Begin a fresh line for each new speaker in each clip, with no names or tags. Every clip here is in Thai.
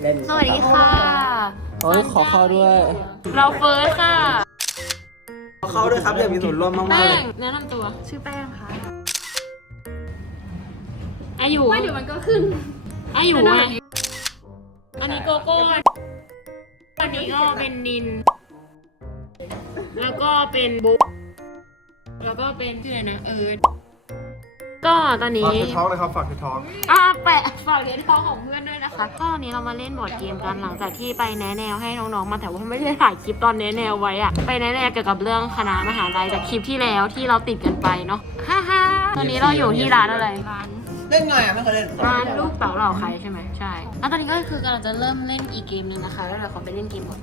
เล่น
สวัสดีค่ะ
โอ้ยขอเข้าด้วย
เราเฟิร์สค่ะ
ขอเข้าด้วยครับอยากมีส่วนร่วมมากๆ
แป้
เลย
งแนะนำตัว
ชื่อแป้งค่ะ
อายุ
ไม่เดี๋ยวมันก็ขึ้น
อายุ
แนะนำ
อะ
แบบนี้
อันนี้โกโก้อันนี้ก็เป็นนิน แล้วก็เป็นบุ๊กแล้วก็เป็นชื่ออะไรนะเอิร์ธ ก็ตอนนี้
ฝากในท้องเลยครับฝากในท้อง
อ่าแปะฝากเหรียญทองของเพื่อนด้วยนะคะ ก็วันนี้เรามาเล่นบอร์ดเกมกันหลังจากที่ไปแนะแนวให้น้องๆมาแต่ว่าไม่ได้ถ่ายคลิปตอนแนะแนวไว้อะไปแนะแนวเกี่ยวกับเรื่องคณะมหาลัยจากคลิปที่แล้วที่เราติดกันไปเนาะฮ่าฮ่าตอนนี้เราอยู่ที่ร้านอะไรร้าน
เล่นไงอะไม่เคยเล่น
ร้านลูกเต๋าเหล่าใครใช่ไหมใช่แล้วตอนนี้ก็คือกำลังจะเริ่มเล่นอีกเกมหนึงนะคะแล้วเดี๋ยวขอไปเล่นเกมก่อน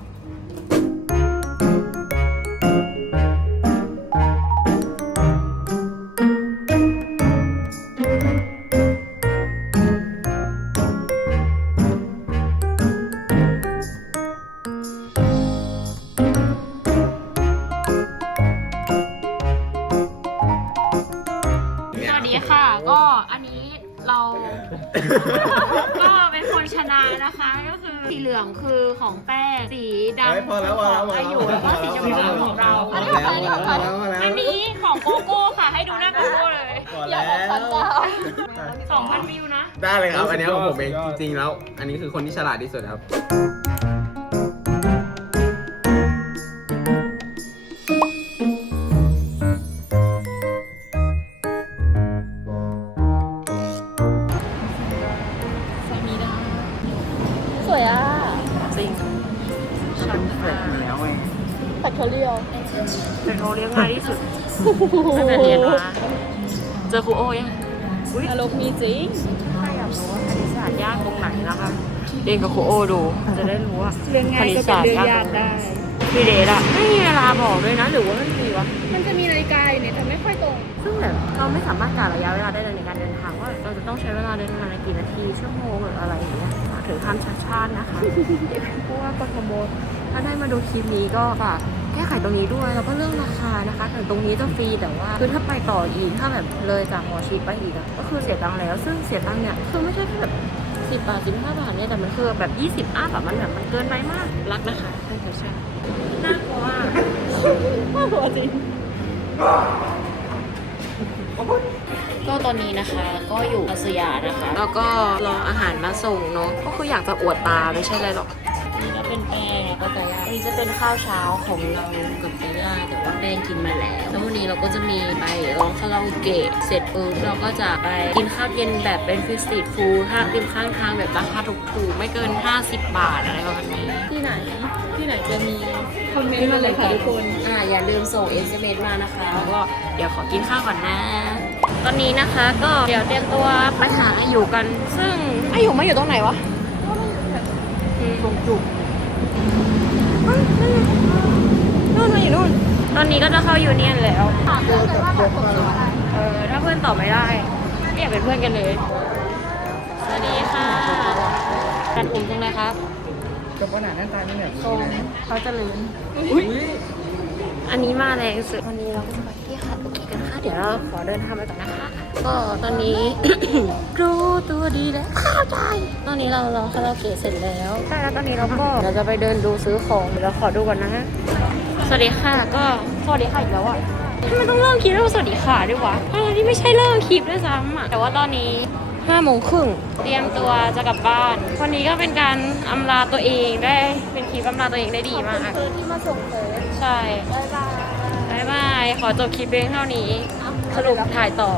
เรา ก็เป็นคนชนะนะคะ ก็คือสีเหลืองคือของแป้งสีดำ
เฮ้ยพอแล้วพอแล้ว
ของอายุแล้วก็สีชมพูของเรา
อันนี้ของใครอันนี้ของใคร
อันนี้ของโกโก้ค่ะ ให้ดูหน้าโกโก้เลย
ก่อนแล้ว
สองพันวิวนะ
ได้เลยครับ อันนี้ของผมเอง
สุดยอด
จริงๆแล้ว อันนี้คือคนที่ฉลาดที่สุดครับ
สวยอะ
จริง
ฉันเสร็จแล้วไง
ผัดเทอเรียว
เป็นโอเลี้ยงง่ายที่สุดตั้งแต่เรียนมาเจอครูโอ้ยัง
อารมณ์มีจริง
ถ้าอยากรู้ว่าคณิตศาสตร์ยากตรงไหนนะคะเรียนกับครูโอดูจะได้รู้ว่า
เรื่องง่ายก็เป็นเรื่องยากได้
พี่เดทอะไม่มีเวลาบอกด้วยนะหรือว่าไม่มีวะ
มันจะมีนาฬิกาอยู่ เนี่ยแต่ไม่ค่อยตรง
ซึ่งแบบเราไม่สามารถกะระยะเวลาได้เลยในการเดินทางว่าเราจะต้องใช้เวลาเดินทางในกี่นาทีชั่วโมงหรืออะไรอย่างเงี้ยถึงขั้นชัดชาตินะคะเพราะว่ากทมถ้าได้มาดูคลิปนี้ก็ฝากแก้ไขตรงนี้ด้วยแล้วก็เรื่องราคานะคะถึงตรงนี้จะฟรีแต่ว่าคือถ้าไปต่ออีกถ้าแบบเลยจากหมอชิดไปอีกอะก็คือเสียตังค์แล้ว ซึ่งเสียตังค์เนี่ยคือไม่ใช่แค่แบบสิบบาทสิบห้าบาทเนี่ยแต่มันคือแบบยี่สิบอ้าแบบมันแบบมันเกินไปมากรักนะคะท่านผู้ชมน่ากลัวมาก
หัวจริง
ก็ตอนนี้นะคะก็อยู่อัสยานะคะ แล้วก็รออาหารมาส่งเนาะก็คืออยากจะอวดตาไม่ใช่อะไรหรอกนี่ก็เป็นแป้งแล้วก็ไก่ย่างอันนี้จะเป็นข้าวเช้าของเรากับไก่ย่างแต่ว่าแป้งกินมาแล้วแล้ววันนี้เราก็จะมีไปร้องคาราโอเกะเสร็จปุ๊บเราก็จะไปกินข้าวเย็นแบบเป็นฟิสตรีทฟู้ดถ้าริมข้างทางแบบราคาถูกๆไม่เกิน 50 บาทอะไรประมาณนี้
ที่ไหน ที่ไหนจะมีคอมเมนต์มาเลยค่ะทุกคน
อ่าอย่าลืมส่ง SMS มานะคะแล้วก็เดี๋ยวขอกินข้าวก่อนนะ ตอนนี้นะคะก็เดี๋ยวเตรียมตัวไปหาอายุกัน ซึ่งอายุมาอยู่ตรงไหนวะตรงจุกนู่นมาอยู่นู่น ตอนนี้ก็จะเข้ายูเนียนแล้ว
ถามเพื่อนเลยว่าแบบผมชื่ออะไร
เออถ้าเพื่อนตอบไม่ได้ไม่อยากเป็นเพื่อนกันเลย สวัสดีค่ะกันอุ่มตรงไหนครับ
กับปัญหาหน้าตานี่แบบ
ตรงเขาเจะลืมอันนี้มาแรงสุดวันนี้เราก็จะไปที่คาโอเกะกันค่ะ เดี๋ยวเราขอเดินทางไปก่อนนะคะ ก็ตอนนี้ รู้ตัวดีแล้วเข้าใจ ตอนนี้เรารอคาราโอเกะเสร็จแล้วใช่แล้วตอนนี้เราก็เราจะไปเดินดูซื้อของเดี๋ยวเราขอดูก่อนนะฮะสวัสดีค่ะก็สวัสดีค่ะอีกแล้วอะทำไมต้องเริ่มคลิปด้วยสวัสดีค่ะด้วยวะทั้งที่ไม่ใช่เริ่มคลิปด้วยซ้ำอะแต่ว่าตอนนี้ ห้าโมงครึ่งเตรียมตัวจะกลับบ้าน วันนี้ก็เป็นการอำลาตัวเองได้เป็นคลิปอำลาตัวเองได้ดีมาก
เธอที่มาส่งเธอ
ใช่
บ๊ายบาย
บายบาย ขอจบคลิปเพียงเท่านี้ สรุปถ่ายต่อ